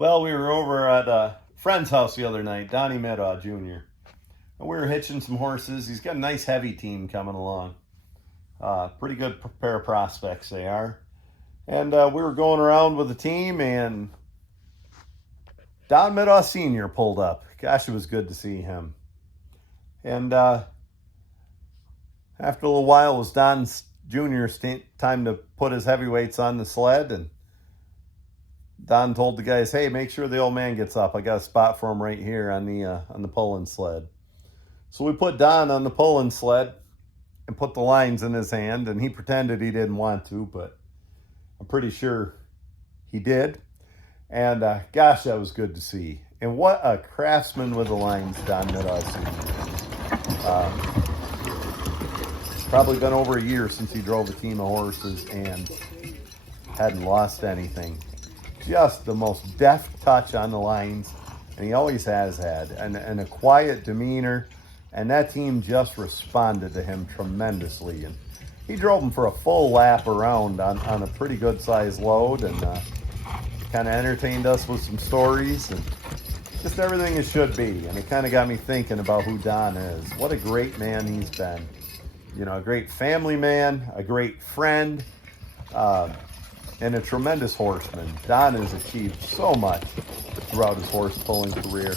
Well, we were over at a friend's house the other night, Donnie Jr. And we were hitching some horses. He's got a nice heavy team coming along. Pretty good pair of prospects they are. And we were going around with the team, and Don Sr. pulled up. Gosh, it was good to see him. And after a little while, it was Don Jr.'s time to put his heavyweights on the sled, and Don told the guys, "Hey, make sure the old man gets up. I got a spot for him right here on the pulling sled." So we put Don on the pulling sled and put the lines in his hand, and he pretended he didn't want to, but I'm pretty sure he did. And gosh, that was good to see. And what a craftsman with the lines Don Meadows is. Probably been over a year since he drove a team of horses and hadn't lost anything. Just the most deft touch on the lines, and he always has had, and a quiet demeanor, and that team just responded to him tremendously. And he drove them for a full lap around on a pretty good sized load, and kind of entertained us with some stories, and just everything it should be. And it kind of got me thinking about who Don is. What a great man he's been. You know, a great family man, a great friend, and a tremendous horseman. Don has achieved so much throughout his horse pulling career.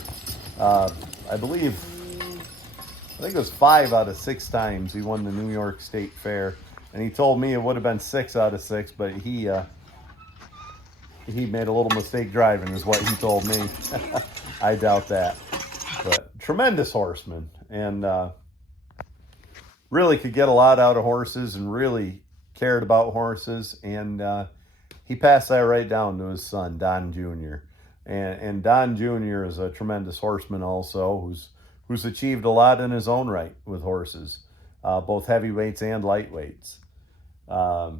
I think it was 5 out of 6 times he won the New York State Fair. And he told me it would have been 6 out of 6, but he made a little mistake driving is what he told me. I doubt that. But tremendous horseman, and really could get a lot out of horses and really cared about horses. And he passed that right down to his son, Don Jr. And Don Jr. is a tremendous horseman also, who's achieved a lot in his own right with horses, both heavyweights and lightweights. So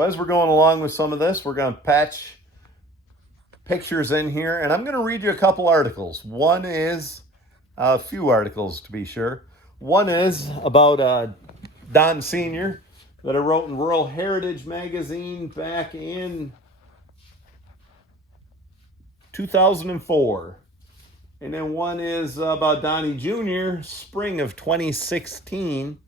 as we're going along with some of this, we're going to patch pictures in here, and I'm going to read you a couple articles. One is, a few articles to be sure. One is about Don Sr. that I wrote in Rural Heritage magazine back in 2004. And then one is about Donnie Jr., spring of 2016.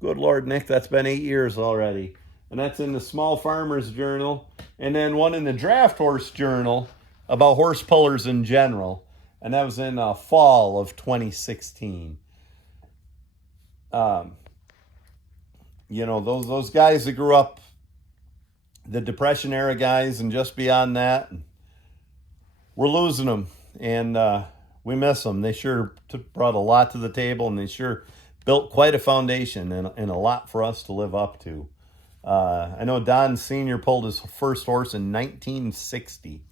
Good Lord, Nick, that's been 8 years already. And that's in the Small Farmers Journal. And then one in the Draft Horse Journal about horse pullers in general. And that was in fall of 2016. You know, those guys that grew up, the Depression era guys, and just beyond that, we're losing them. And we miss them. They sure brought a lot to the table, and they sure built quite a foundation and a lot for us to live up to. I know Don Sr. pulled his first horse in 1960.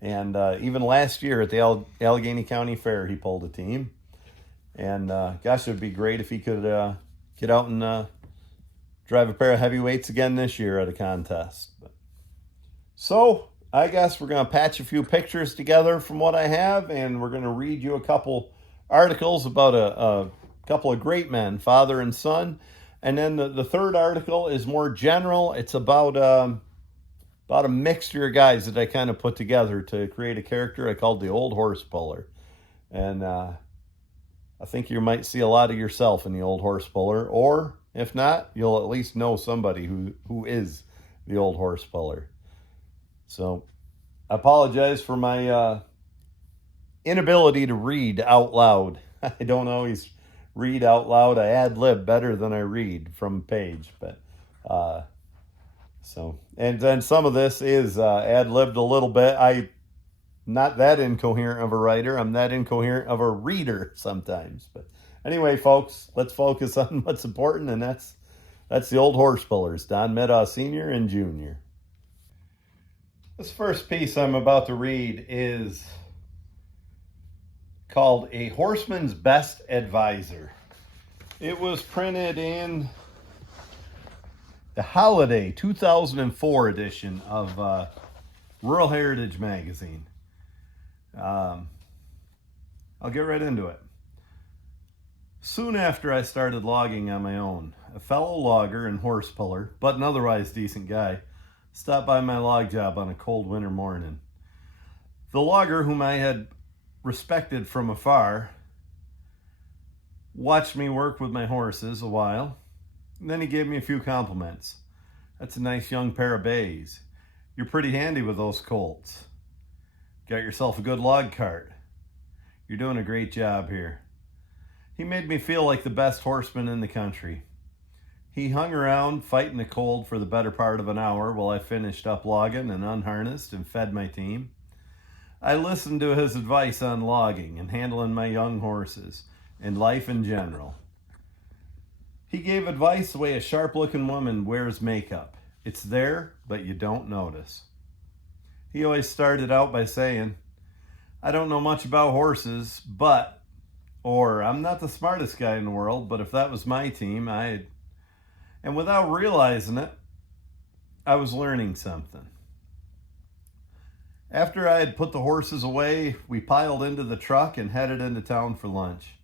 And even last year at the Allegheny County Fair, he pulled a team. And gosh, it would be great if he could get out and drive a pair of heavyweights again this year at a contest. So I guess we're going to patch a few pictures together from what I have, and we're going to read you a couple articles about a couple of great men, father and son. And then the third article is more general. It's about a mixture of guys that I kind of put together to create a character I called the Old Horse Puller. And I think you might see a lot of yourself in the Old Horse Puller, or if not, you'll at least know somebody who is the Old Horse Puller. So I apologize for my inability to read out loud. I don't always read out loud. I ad-lib better than I read from a page, but and then some of this is ad-libbed a little bit. I'm not that incoherent of a writer. I'm that incoherent of a reader sometimes. But anyway, folks, let's focus on what's important, and that's the Old Horse Pullers, Don Meadows Sr. and Jr. This first piece I'm about to read is called A Horseman's Best Advisor. It was printed in the Holiday 2004 edition of Rural Heritage magazine. I'll get right into it. Soon after I started logging on my own, a fellow logger and horse puller, but an otherwise decent guy, stopped by my log job on a cold winter morning. The logger, whom I had respected from afar, watched me work with my horses a while, and then he gave me a few compliments. That's a nice young pair of bays. You're pretty handy with those colts. Got yourself a good log cart. You're doing a great job here. He made me feel like the best horseman in the country. He hung around fighting the cold for the better part of an hour while I finished up logging and unharnessed and fed my team. I listened to his advice on logging and handling my young horses and life in general. He gave advice the way a sharp-looking woman wears makeup. It's there, but you don't notice. He always started out by saying, I don't know much about horses, but, or I'm not the smartest guy in the world, but if that was my team, and without realizing it, I was learning something. After I had put the horses away, we piled into the truck and headed into town for lunch.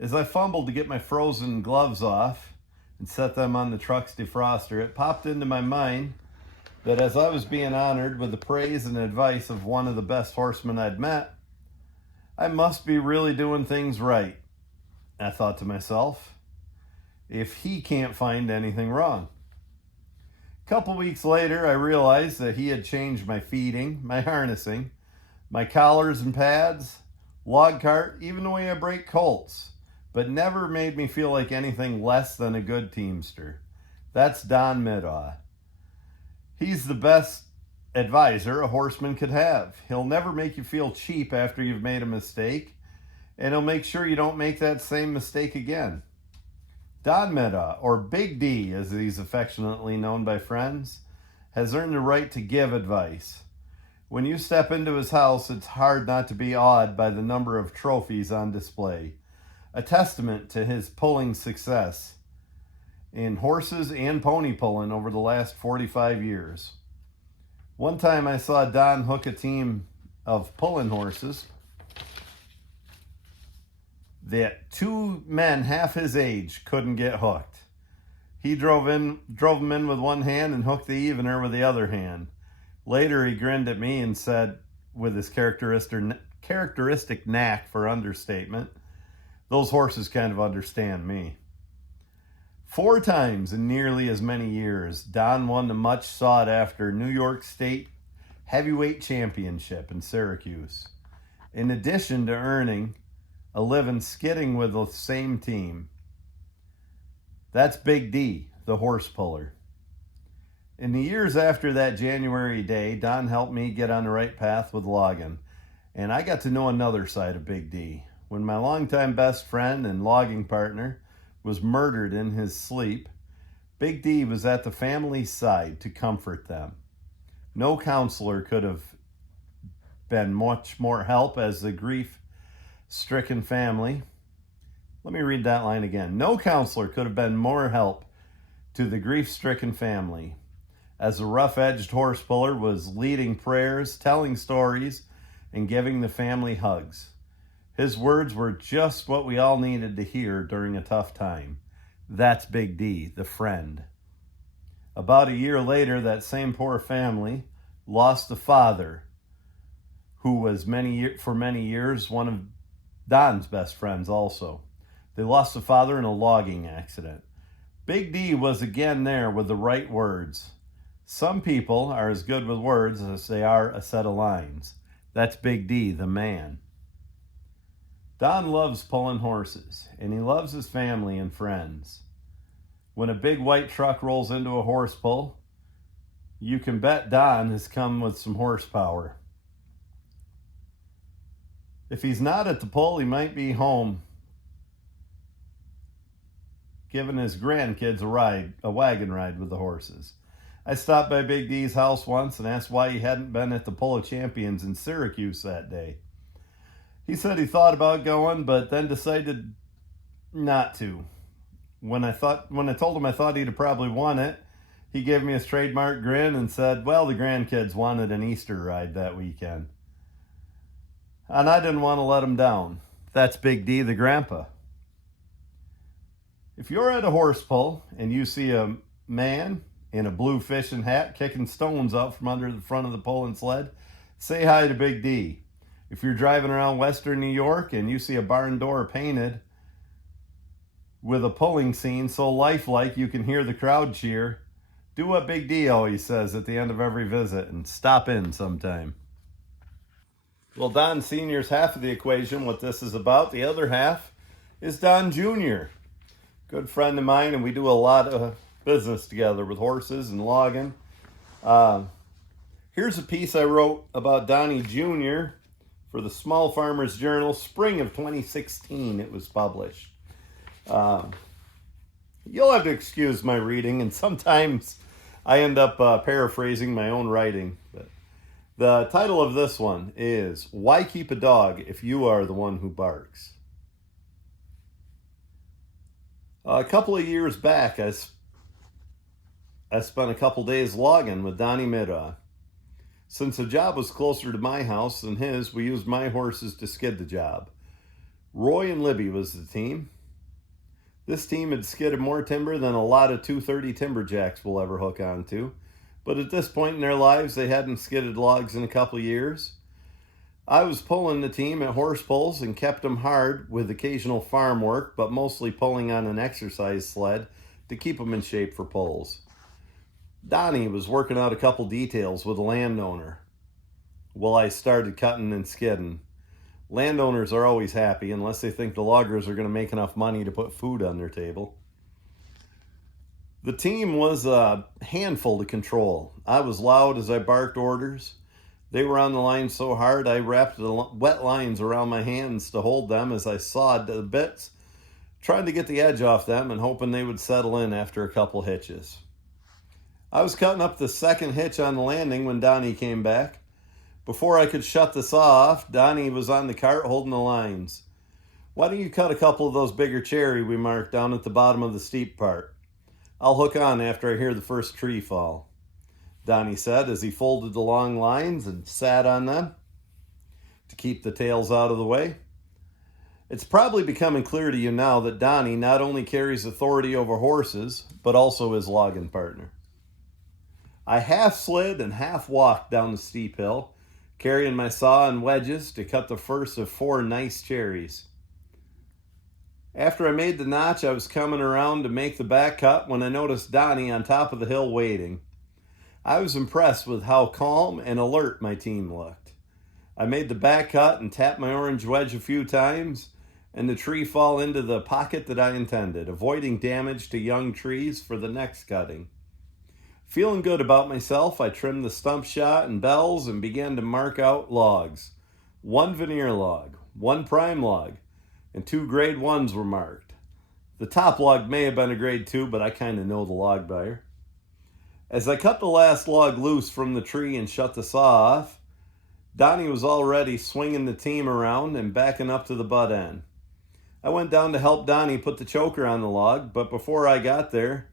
As I fumbled to get my frozen gloves off and set them on the truck's defroster, it popped into my mind that as I was being honored with the praise and advice of one of the best horsemen I'd met, I must be really doing things right. I thought to myself, if he can't find anything wrong. A couple weeks later, I realized that he had changed my feeding, my harnessing, my collars and pads, log cart, even the way I break colts, but never made me feel like anything less than a good teamster. That's Don Middaugh. He's the best advisor a horseman could have. He'll never make you feel cheap after you've made a mistake, and he'll make sure you don't make that same mistake again. Don Middaugh, or Big D as he's affectionately known by friends, has earned the right to give advice. When you step into his house, it's hard not to be awed by the number of trophies on display, a testament to his pulling success in horses and pony pulling over the last 45 years. One time I saw Don hook a team of pulling horses that two men half his age couldn't get hooked. He drove them in with one hand and hooked the evener with the other hand. Later he grinned at me and said, with his characteristic knack for understatement, those horses kind of understand me. 4 times in nearly as many years, Don won the much sought after New York State Heavyweight Championship in Syracuse, in addition to earning a living skidding with the same team. That's Big D, the horse puller. In the years after that January day, Don helped me get on the right path with logging, and I got to know another side of Big D. When my longtime best friend and logging partner was murdered in his sleep, Big D was at the family's side to comfort them. No counselor could have been much more help as the grief-stricken family. Let me read that line again. No counselor could have been more help to the grief-stricken family, as the rough-edged horse puller was leading prayers, telling stories, and giving the family hugs. His words were just what we all needed to hear during a tough time. That's Big D, the friend. About a year later, that same poor family lost a father who was for many years one of Don's best friends also. They lost a father in a logging accident. Big D was again there with the right words. Some people are as good with words as they are a set of lines. That's Big D, the man. Don loves pulling horses, and he loves his family and friends. When a big white truck rolls into a horse pull, you can bet Don has come with some horsepower. If he's not at the pull, he might be home giving his grandkids a wagon ride with the horses. I stopped by Big D's house once and asked why he hadn't been at the Polo Champions in Syracuse that day. He said he thought about going, but then decided not to. When I told him I thought he'd have probably won it, he gave me his trademark grin and said, well, the grandkids wanted an Easter ride that weekend. And I didn't want to let him down. That's Big D, the grandpa. If you're at a horse pull and you see a man in a blue fishing hat kicking stones up from under the front of the pulling sled, Say hi to Big D. If you're driving around Western New York and you see a barn door painted with a pulling scene so lifelike you can hear the crowd cheer, do what Big D always says at the end of every visit and stop in sometime. Well, Don Sr.'s half of the equation, what this is about. The other half is Don Jr., good friend of mine, and we do a lot of business together with horses and logging. Here's a piece I wrote about Donnie Jr. for the Small Farmers Journal, spring of 2016 it was published. You'll have to excuse my reading, and sometimes I end up paraphrasing my own writing. But the title of this one is, Why Keep a Dog If You Are the One Who Barks? A couple of years back, I spent a couple days logging with Donnie Jr. Since the job was closer to my house than his, we used my horses to skid the job. Roy and Libby was the team. This team had skidded more timber than a lot of 230 timberjacks will ever hook onto, but at this point in their lives, they hadn't skidded logs in a couple years. I was pulling the team at horse pulls and kept them hard with occasional farm work, but mostly pulling on an exercise sled to keep them in shape for pulls. Donnie was working out a couple details with a landowner while I started cutting and skidding. Landowners are always happy unless they think the loggers are going to make enough money to put food on their table. The team was a handful to control. I was loud as I barked orders. They were on the line so hard I wrapped the wet lines around my hands to hold them as I sawed the bits, trying to get the edge off them and hoping they would settle in after a couple hitches. I was cutting up the second hitch on the landing when Donnie came back. Before I could shut the saw off, Donnie was on the cart holding the lines. Why don't you cut a couple of those bigger cherry we marked down at the bottom of the steep part? I'll hook on after I hear the first tree fall, Donnie said as he folded the long lines and sat on them to keep the tails out of the way. It's probably becoming clear to you now that Donnie not only carries authority over horses, but also his logging partner. I half slid and half walked down the steep hill, carrying my saw and wedges to cut the first of 4 nice cherries. After I made the notch, I was coming around to make the back cut when I noticed Donnie on top of the hill waiting. I was impressed with how calm and alert my team looked. I made the back cut and tapped my orange wedge a few times, and the tree fall into the pocket that I intended, avoiding damage to young trees for the next cutting. Feeling good about myself, I trimmed the stump shot and bells and began to mark out logs. 1 veneer log, 1 prime log, and 2 grade 1s were marked. The top log may have been a grade 2, but I kind of know the log buyer. As I cut the last log loose from the tree and shut the saw off, Donnie was already swinging the team around and backing up to the butt end. I went down to help Donnie put the choker on the log, but before I got there,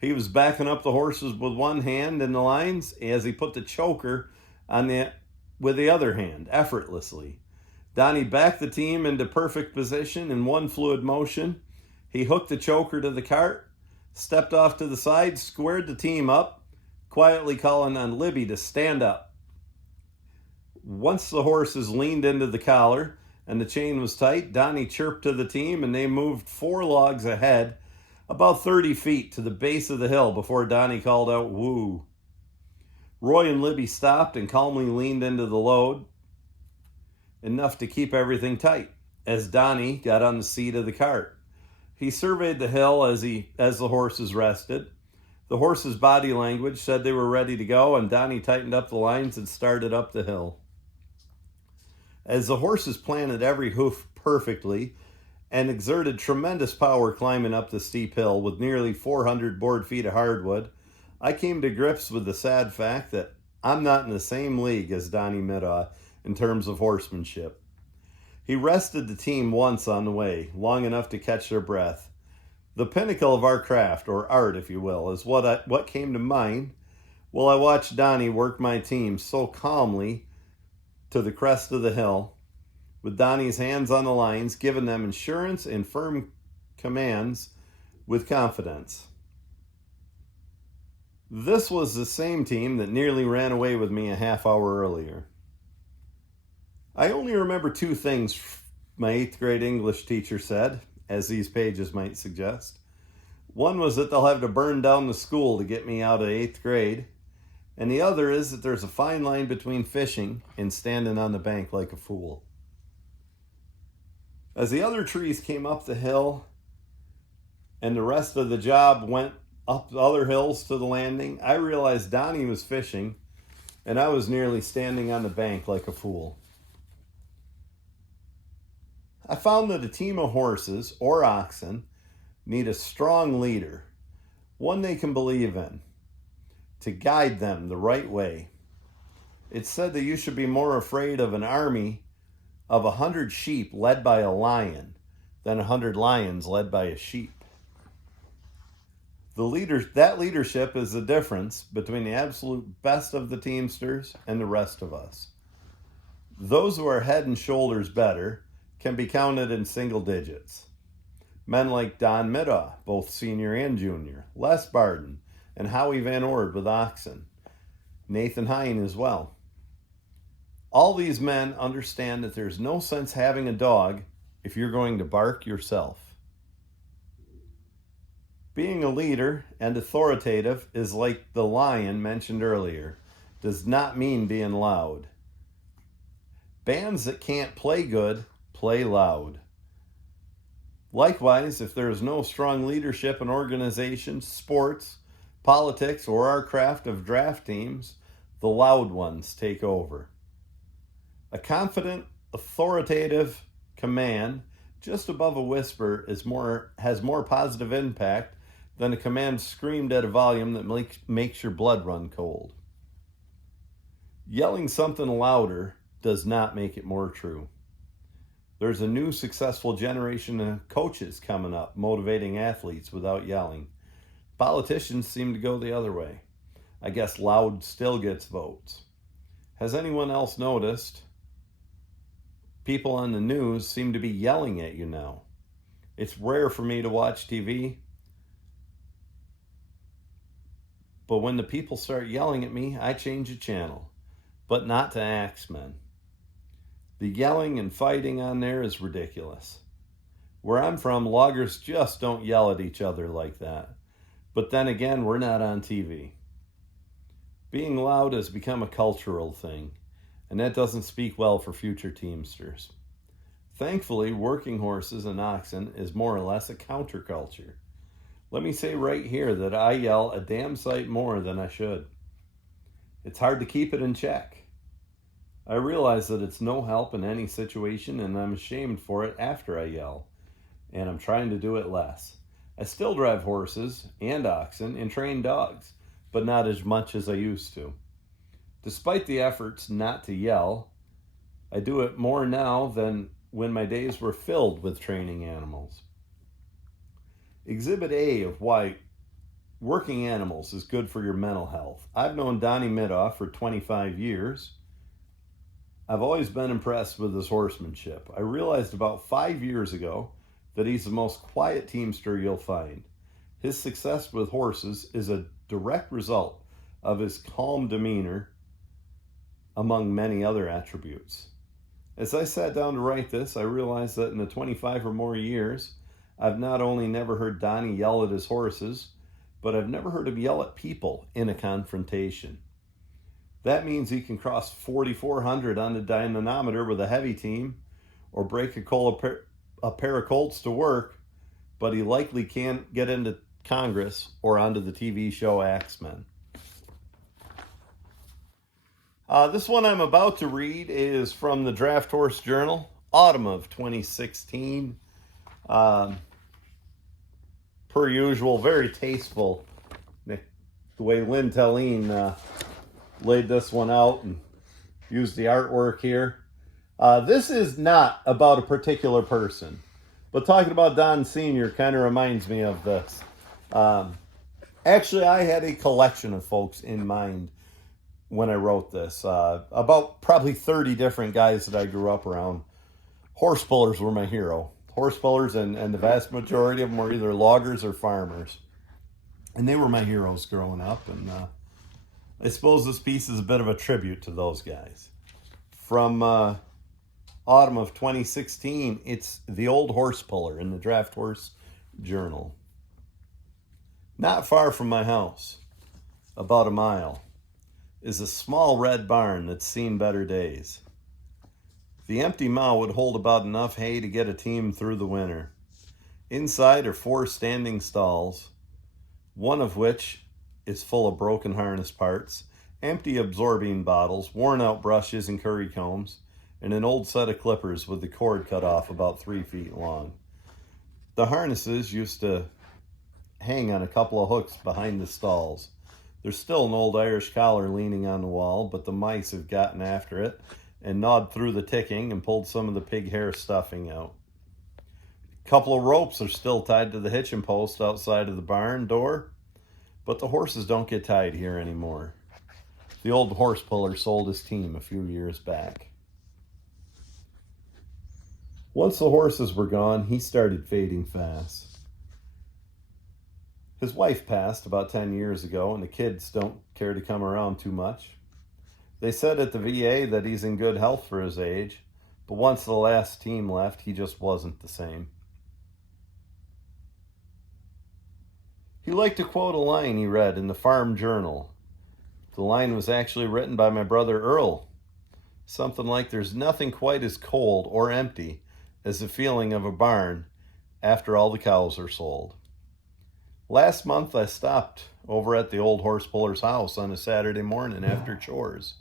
he was backing up the horses with one hand in the lines as he put the choker on with the other hand, effortlessly. Donnie backed the team into perfect position in one fluid motion. He hooked the choker to the cart, stepped off to the side, squared the team up, quietly calling on Libby to stand up. Once the horses leaned into the collar and the chain was tight, Donnie chirped to the team and they moved 4 logs ahead, about 30 feet to the base of the hill before Donnie called out, "Woo." Roy and Libby stopped and calmly leaned into the load, enough to keep everything tight, as Donnie got on the seat of the cart. He surveyed the hill as the horses rested. The horses' body language said they were ready to go, and Donnie tightened up the lines and started up the hill. As the horses planted every hoof perfectly, and exerted tremendous power climbing up the steep hill with nearly 400 board feet of hardwood, I came to grips with the sad fact that I'm not in the same league as Donnie Jr. in terms of horsemanship. He rested the team once on the way, long enough to catch their breath. The pinnacle of our craft, or art if you will, is what came to mind while I watched Donnie work my team so calmly to the crest of the hill, with Donnie's hands on the lines, giving them assurance and firm commands with confidence. This was the same team that nearly ran away with me a half hour earlier. I only remember two things my 8th grade English teacher said, as these pages might suggest. One was that they'll have to burn down the school to get me out of 8th grade. And the other is that there's a fine line between fishing and standing on the bank like a fool. As the other trees came up the hill and the rest of the job went up the other hills to the landing, I realized Donnie was fishing and I was nearly standing on the bank like a fool. I found that a team of horses or oxen need a strong leader, one they can believe in, to guide them the right way. It's said that you should be more afraid of an army of 100 sheep led by a lion than 100 lions led by a sheep. That leadership is the difference between the absolute best of the Teamsters and the rest of us. Those who are head and shoulders better can be counted in single digits. Men like Don Middaugh, both senior and junior, Les Barden, and Howie Van Ord with oxen, Nathan Hine as well. All these men understand that there's no sense having a dog if you're going to bark yourself. Being a leader and authoritative is like the lion mentioned earlier, does not mean being loud. Bands that can't play good play loud. Likewise, if there is no strong leadership in organizations, sports, politics, or our craft of draft teams, the loud ones take over. A confident, authoritative command just above a whisper has more positive impact than a command screamed at a volume that makes your blood run cold. Yelling something louder does not make it more true. There's a new successful generation of coaches coming up, motivating athletes without yelling. Politicians seem to go the other way. I guess loud still gets votes. Has anyone else noticed? People on the news seem to be yelling at you now. It's rare for me to watch TV, but when the people start yelling at me, I change the channel, but not to Axemen. The yelling and fighting on there is ridiculous. Where I'm from, loggers just don't yell at each other like that. But then again, we're not on TV. Being loud has become a cultural thing, and that doesn't speak well for future Teamsters. Thankfully, working horses and oxen is more or less a counterculture. Let me say right here that I yell a damn sight more than I should. It's hard to keep it in check. I realize that it's no help in any situation, and I'm ashamed for it after I yell, and I'm trying to do it less. I still drive horses and oxen and train dogs, but not as much as I used to. Despite the efforts not to yell, I do it more now than when my days were filled with training animals. Exhibit A of why working animals is good for your mental health. I've known Donnie Middaugh for 25 years. I've always been impressed with his horsemanship. I realized about 5 years ago that he's the most quiet teamster you'll find. His success with horses is a direct result of his calm demeanor, among many other attributes. As I sat down to write this, I realized that in the 25 or more years, I've not only never heard Donnie yell at his horses, but I've never heard him yell at people in a confrontation. That means he can cross 4,400 on the dynamometer with a heavy team or break a pair of colts to work, but he likely can't get into Congress or onto the TV show Axemen. This one I'm about to read is from the Draft Horse Journal, autumn of 2016. Per usual, very tasteful. The way Lynn Telline laid this one out and used the artwork here. This is not about a particular person, but talking about Don Sr. kind of reminds me of this. Actually, I had a collection of folks in mind when I wrote this. About probably 30 different guys that I grew up around. Horse pullers were my hero. Horse pullers, and the vast majority of them were either loggers or farmers. And they were my heroes growing up, and I suppose this piece is a bit of a tribute to those guys. From autumn of 2016. It's the Old Horse Puller in the Draft Horse Journal. Not far from my house, about a mile, is a small red barn that's seen better days. The empty mow would hold about enough hay to get a team through the winter. Inside are 4 standing stalls, one of which is full of broken harness parts, empty absorbing bottles, worn out brushes and curry combs, and an old set of clippers with the cord cut off about 3 feet long. The harnesses used to hang on a couple of hooks behind the stalls. There's still an old Irish collar leaning on the wall, but the mice have gotten after it and gnawed through the ticking and pulled some of the pig hair stuffing out. A couple of ropes are still tied to the hitching post outside of the barn door, but the horses don't get tied here anymore. The old horse puller sold his team a few years back. Once the horses were gone, he started fading fast. His wife passed about 10 years ago, and the kids don't care to come around too much. They said at the VA that he's in good health for his age, but once the last team left, he just wasn't the same. He liked to quote a line he read in the Farm Journal. The line was actually written by my brother Earl. Something like, "There's nothing quite as cold or empty as the feeling of a barn after all the cows are sold." Last month I stopped over at the old horse puller's house on a Saturday morning after chores.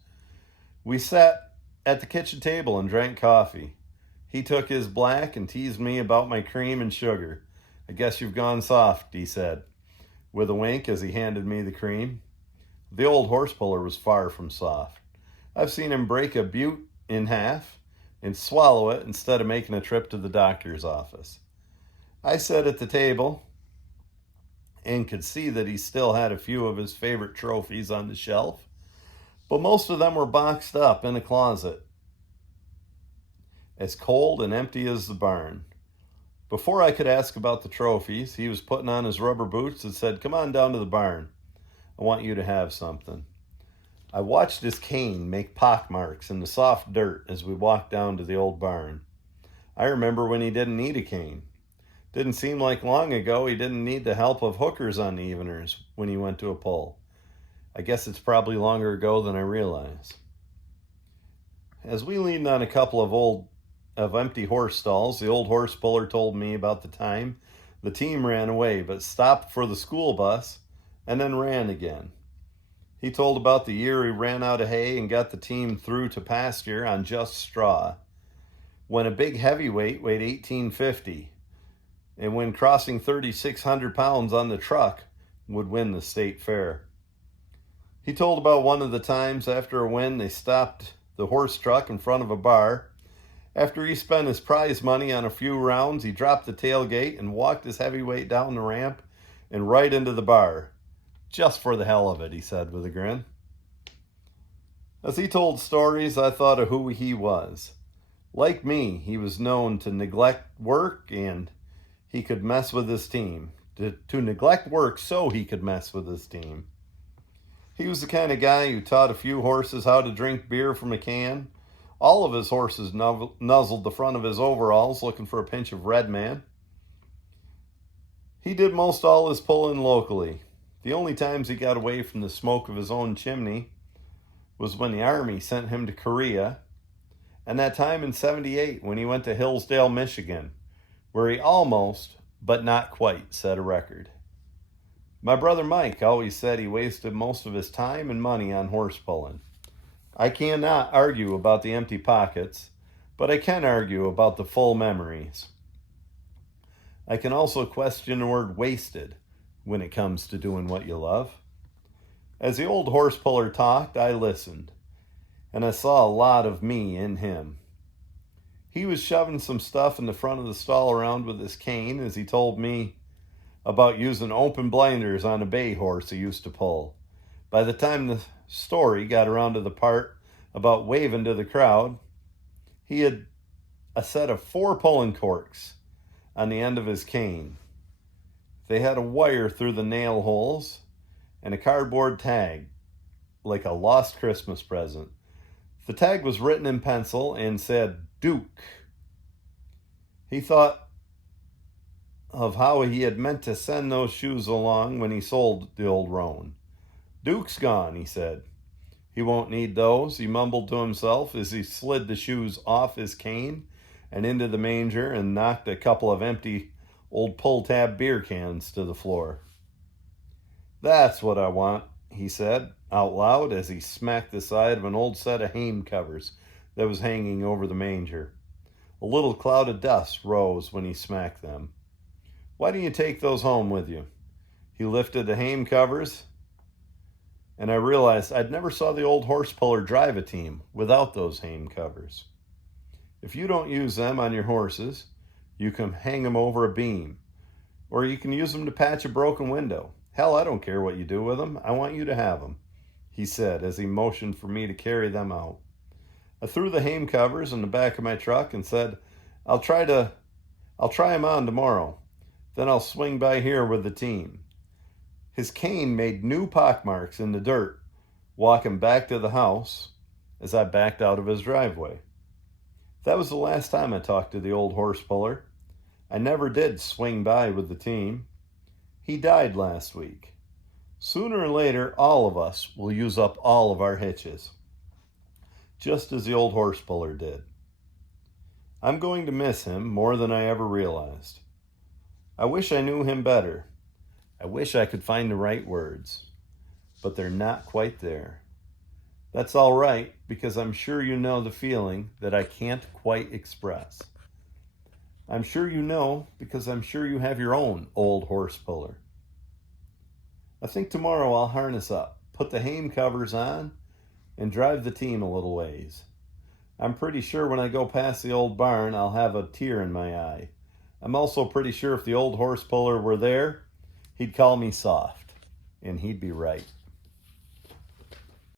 We sat at the kitchen table and drank coffee. He took his black and teased me about my cream and sugar. "I guess you've gone soft," he said, with a wink as he handed me the cream. The old horse puller was far from soft. I've seen him break a butte in half and swallow it instead of making a trip to the doctor's office. I sat at the table and could see that he still had a few of his favorite trophies on the shelf, but most of them were boxed up in a closet, as cold and empty as the barn. Before I could ask about the trophies, he was putting on his rubber boots and said, "Come on down to the barn. I want you to have something." I watched his cane make pockmarks in the soft dirt as we walked down to the old barn. I remember when he didn't need a cane. Didn't seem like long ago he didn't need the help of hookers on the eveners when he went to a pull. I guess it's probably longer ago than I realize. As we leaned on a couple of empty horse stalls, the old horse puller told me about the time the team ran away but stopped for the school bus and then ran again. He told about the year he ran out of hay and got the team through to pasture on just straw, when a big heavyweight weighed 1850, and when crossing 3,600 pounds on the truck would win the state fair. He told about one of the times after a win they stopped the horse truck in front of a bar. After he spent his prize money on a few rounds, he dropped the tailgate and walked his heavyweight down the ramp and right into the bar. "Just for the hell of it," he said with a grin. As he told stories, I thought of who he was. Like me, he was known to neglect work and he could mess with his team. To neglect work so he could mess with his team. He was the kind of guy who taught a few horses how to drink beer from a can. All of his horses nuzzled the front of his overalls looking for a pinch of Red Man. He did most all his pulling locally. The only times he got away from the smoke of his own chimney was when the Army sent him to Korea, and that time in '78 when he went to Hillsdale, Michigan, where he almost, but not quite, set a record. My brother Mike always said he wasted most of his time and money on horse pulling. I cannot argue about the empty pockets, but I can argue about the full memories. I can also question the word wasted when it comes to doing what you love. As the old horse puller talked, I listened, and I saw a lot of me in him. He was shoving some stuff in the front of the stall around with his cane as he told me about using open blinders on a bay horse he used to pull. By the time the story got around to the part about waving to the crowd, he had a set of 4 pulling corks on the end of his cane. They had a wire through the nail holes and a cardboard tag, like a lost Christmas present. The tag was written in pencil and said Duke. He thought of how he had meant to send those shoes along when he sold the old roan. Duke's gone, he said. He won't need those, he mumbled to himself as he slid the shoes off his cane and into the manger and knocked a couple of empty old pull-tab beer cans to the floor. That's what I want, he said out loud as he smacked the side of an old set of hame covers that was hanging over the manger. A little cloud of dust rose when he smacked them. Why don't you take those home with you? He lifted the hame covers, and I realized I'd never saw the old horse puller drive a team without those hame covers. If you don't use them on your horses, you can hang them over a beam, or you can use them to patch a broken window. Hell, I don't care what you do with them. I want you to have them, he said as he motioned for me to carry them out. I threw the hame covers in the back of my truck and said, I'll try them on tomorrow. Then I'll swing by here with the team. His cane made new pockmarks in the dirt, walking back to the house as I backed out of his driveway. That was the last time I talked to the old horse puller. I never did swing by with the team. He died last week. Sooner or later, all of us will use up all of our hitches, just as the old horse puller did. I'm going to miss him more than I ever realized. I wish I knew him better. I wish I could find the right words, but they're not quite there. That's all right, because I'm sure you know the feeling that I can't quite express. I'm sure you know, because I'm sure you have your own old horse puller. I think tomorrow I'll harness up, put the hame covers on, and drive the team a little ways. I'm pretty sure when I go past the old barn, I'll have a tear in my eye. I'm also pretty sure if the old horse puller were there, he'd call me soft, and he'd be right.